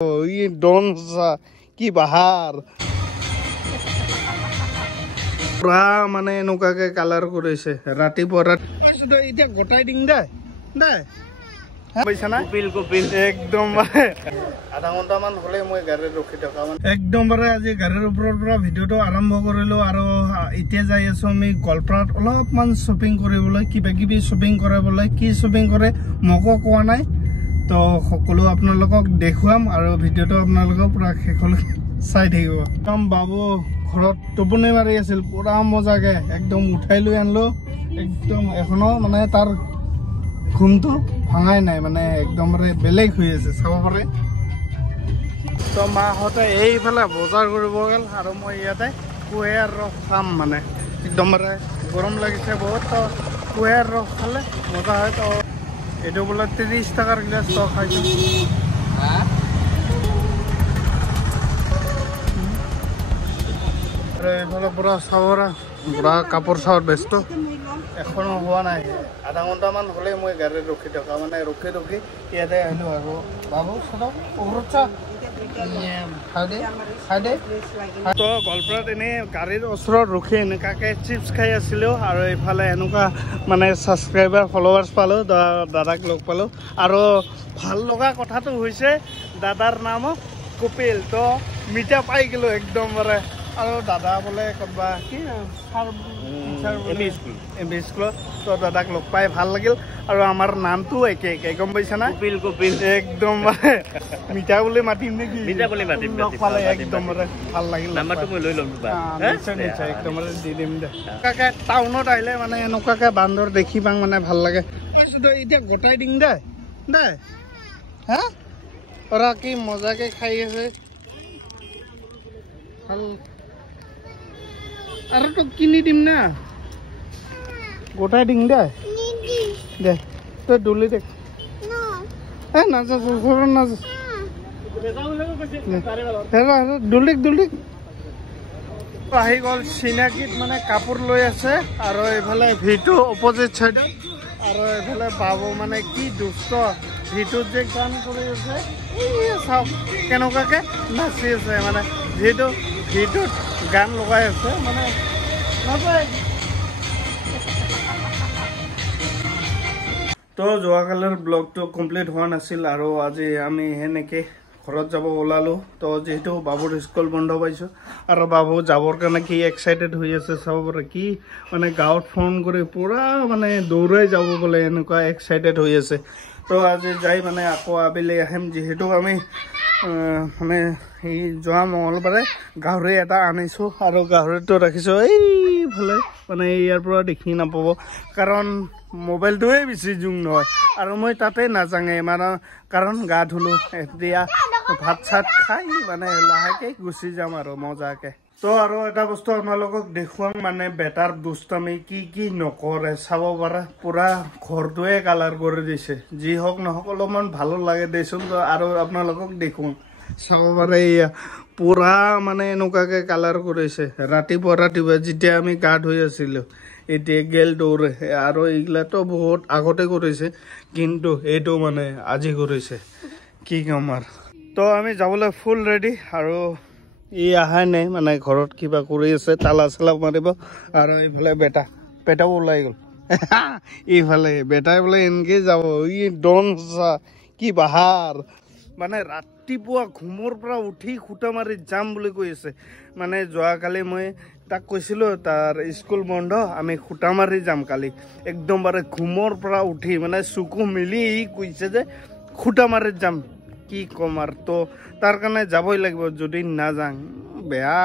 Don কি বাহাৰ পুৰা মানে এনেকুৱাকে কালাৰ কৰিছে ৰাতিপুৱা এতিয়া গোটাই দিং দে একদম আধা ঘণ্টামান হলে মই গাড়ীত ৰখি থকা মানে একদম আজি গাড়ীৰ ওপৰৰ পৰা ভিডিঅ'টো আৰম্ভ কৰিলো আৰু এতিয়া যাই আছো আমি গোৱালপাৰাত অলপমান শ্বপিং কৰিবলৈ কিবা কিবি শ্বপিং কৰিবলৈ কি শ্বপিং কৰে মোকো কোৱা নাই তো সকলো আপোনালোকক দেখুৱাম আৰু ভিডিঅ'টো আপোনালোকক পুৰা শেষলৈ চাই থাকিব একদম বাবু ঘৰত টোপনি মাৰি আছিল পুৰা মজাকে একদম উঠাই লৈ আনলো একদম এখনো মানে তাৰ ঘুমটো ভাঙাই নাই মানে একদম বেলেগ হৈ আছে চাব পাৰে তো মাহঁতে এইফালে বজাৰ কৰিব গ'ল আৰু মই ইয়াতে কুঁহিয়াৰ ৰস খাম মানে একদম গৰম লাগিছে বহুত তো কুঁহিয়াৰ ৰস খালে মজা হয় তো এইটো বোলে 30 টকাৰ গিলাচ তো খাইছো এইফালে পুৰা চাৱৰা পুৰা কাপোৰ চাৱৰ ব্যস্ত এখনো হোৱা নাই আধা ঘণ্টামান হ'লে মই গাড়ীত ৰখি থকা মানে ৰখি ইয়াতে আহিলোঁ আৰু বাবু তো গোৱালপাৰাত এনেই গাড়ীৰ ওচৰত ৰখি এনেকুৱাকৈ চিপছ খাই আছিলোঁ আৰু এইফালে এনেকুৱা মানে ছাবস্ক্ৰাইবাৰ ফলোৱাৰ্ছ পালোঁ দাদাক লগ পালোঁ আৰু ভাল লগা কথাটো হৈছে দাদাৰ নাম কপিল তো মিঠা পাই গ'লোঁ একদম আৰু দাদা বোলে ক'ৰবা কি এম ই স্কুলত তো দাদাক লগ পাই ভাল লাগিল আৰু আমাৰ নামটো একে গম পাইছা না কপিল একদম মিঠা বুলি মাতিম নেকি লগ পালে একদম ভাল লাগিল নাম্বাৰটো মই লৈ ল'ম নিশ্চয় একদম দি দিম দে টাউনত আহিলে মানে এনেকুৱাকৈ বান্দৰ দেখি পাং মানে ভাল লাগে এতিয়া গোটাই দিম দে হা ওরা কি মজাকে খাই আছে আর তো কিনি দিম না গোটাই দিম দে তো ডুলি দেখ নাজা ডুলিক আহি গ'ল চিনাকিত মানে কাপোৰ লৈ আছে আৰু এইফালে ভিটো অপজিট চাইডত আৰু এইফালে বাবু মানে কি দুষ্ট ভিটোত যে গান কৰি আছে চাওক কেনেকুৱাকে নাচি আছে মানে ভিটোত গান লগাই আছে মানে তো যোৱাকালিৰ ব্লগটো কমপ্লিট হোৱা নাছিল আৰু আজি আমি সেনেকৈ ঘৰত যাব ওলালো তো যেহেতু বাবুৰ স্কুল বন্ধ পাইছো আৰু বাবু যাবৰ কাৰণে কি এক্সাইটেড হৈ আছে চাব পাৰে কি মানে গাঁৱত ফোন কৰি পুৰা মানে দৌৰাই যাব বোলে এনেকুৱা এক্সাইটেড হৈ আছে তো আজি যাই মানে আকৌ আবেলি আহিম যিহেতু আমি মানে এই যোৱা মঙলবাৰে গাহৰি এটা আনিছোঁ আৰু গাহৰিটো ৰাখিছোঁ এইফালে মানে ইয়াৰ পৰা দেখি নাপাব কাৰণ মোবাইলটোৱে বেছি জুম নহয় আৰু মই তাতে নাযাঙে মানে কাৰণ গা ধুলোঁ এতিয়া ভাত চাত খাই মানে লাহেকৈ গুচি যাম আৰু মজাকৈ তো আৰু এটা বস্তু আপোনালোকক দেখুৱাম মানে বেটাৰ দুষ্টামি কি নকৰে চাব পাৰে পুৰা ঘৰটোৱে কালাৰ কৰি দিছে যি হওক নহওক অলপমান ভালো লাগে দেচোন তো আৰু আপোনালোকক দেখুৱাম চাব পাৰে এয়া পুৰা মানে এনেকুৱাকৈ কালাৰ কৰিছে ৰাতিপুৱা যেতিয়া আমি গা ধুই আছিলোঁ এতিয়া গেল দৌৰে আৰু এইগিলাতো বহুত আগতে কৰিছে কিন্তু এইটো মানে আজি কৰিছে কি ক'ম আৰু তো আমি যাবলৈ ফুল ৰেডি আৰু ই আহাই নাই মানে ঘৰত কিবা কৰি আছে তালা চালা মাৰিব আৰু এইফালে বেটাও ওলাই গ'ল এইফালে বেটাই বোলে এনেকৈ যাব ই ডন কি বাহাৰ মানে ৰাতিপুৱা ঘুমৰ পৰা উঠি খুটা মাৰি যাম বুলি কৈ আছে মানে যোৱাকালি মই তাক কৈছিলোঁ তাৰ স্কুল বন্ধ আমি খুটা মাৰি যাম কালি একদম বাৰে ঘুমৰ পৰা উঠি মানে চকু মিলি কৈছে যে খুটা মাৰি যাম কি ক'ম আৰু তো তাৰ কাৰণে যাবই লাগিব যদি নাযাং বেয়া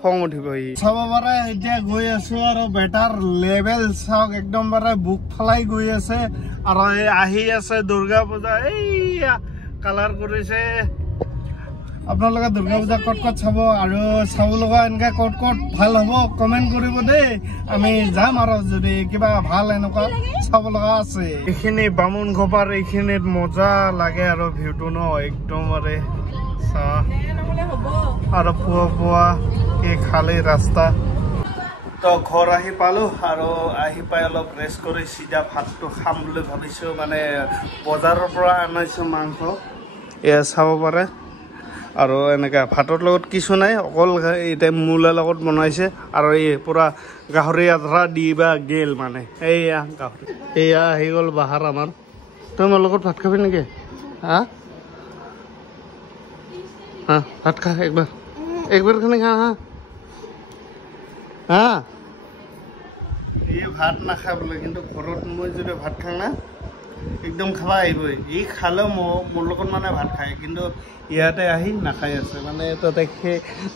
খং উঠিব চাব পাৰে এতিয়া গৈ আছো আৰু বেটাৰ লেভেল চাওক একদম বাৰে বুক ফেলাই গৈ আছে আৰু আহি আছে দুৰ্গা পূজা এইয়া কালাৰ কৰিছে আপোনালোকে দুৰ্গা পূজা ক'ত চাব আৰু চাব লগা এনেকৈ ক'ত ভাল হ'ব কমেণ্ট কৰিব দেই আমি যাম আৰু যদি কিবা ভাল এনেকুৱা চাব লগা আছে এইখিনি বামুণ ঘপাৰ এইখিনিত মজা লাগে আৰু ভিউটো ন একদম আৰু পুৱা কি খালী ৰাস্তা তো ঘৰ আহি পালোঁ আৰু আহি পাই অলপ ৰেষ্ট কৰি চিধা ভাতটো খাম বুলি ভাবিছোঁ মানে বজাৰৰ পৰা আনাইছোঁ মাংস এয়া চাব পাৰে আৰু এনেকৈ ভাতৰ লগত কিছু নাই অকল এতিয়া মূলাৰ লগত বনাইছে আৰু এই পূৰা গাহৰি আধা দি বা গেল মানে এইয়া গাহৰি এয়া আহি গ'ল বাহাৰ আমাৰ তই মোৰ লগত ভাত খাবি নেকি হা হা ভাত খা একবাৰ খানে খা হা হা এই ভাত নাখায় বোলে কিন্তু ঘৰত মই যদি ভাত খাওঁ না একদম খাবা আহিবই ই খালেও মোৰ লগত মানে ভাত খায় কিন্তু ইয়াতে আহি নাখাই আছে মানে তাতে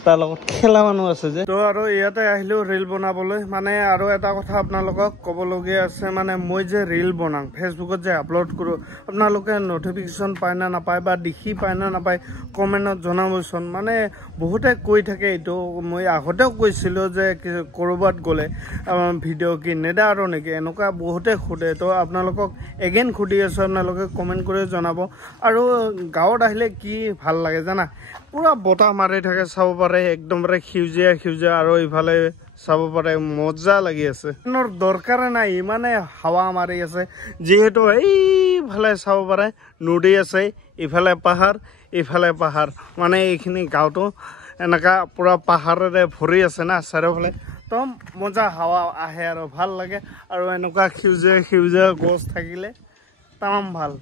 তাৰ লগত খেলা মানুহ আছে যে তো আৰু ইয়াতে আহিলেও ৰিল বনাবলৈ মানে আৰু এটা কথা আপোনালোকক ক'বলগীয়া আছে মানে মই যে ৰিল বনাওঁ ফেচবুকত যে আপলোড কৰোঁ আপোনালোকে নটিফিকেশ্যন পায় না নাপায় বা দেখি পায় না নাপায় কমেণ্টত জনাবচোন মানে বহুতে কৈ থাকে এইটো মই আগতেও কৈছিলোঁ যে ক'ৰবাত গ'লে ভিডিঅ' কি নেদা আৰু নেকি এনেকুৱা বহুতে সোধে তো আপোনালোকক এগেইন সুধি আছোঁ আপোনালোকে কমেণ্ট কৰি জনাব আৰু গাঁৱত আহিলে কি ভাল লাগে জানা পুৰা বতাহ মাৰি থাকে চাব পাৰে একদমৰে সেউজীয়া আৰু ইফালে চাব পাৰে মজা লাগি আছে দৰকাৰে নাই ইমানে হাৱা মাৰি আছে যিহেতু এইফালে চাব পাৰে নদী আছে ইফালে পাহাৰ মানে এইখিনি গাঁৱটো এনেকা পুৰা পাহাৰেৰে ভৰি আছে না চাৰিওফালে তো মজা হাৱা আহে আৰু ভাল লাগে আৰু এনেকুৱা সেউজীয়া গছ থাকিলে তামাম ভাল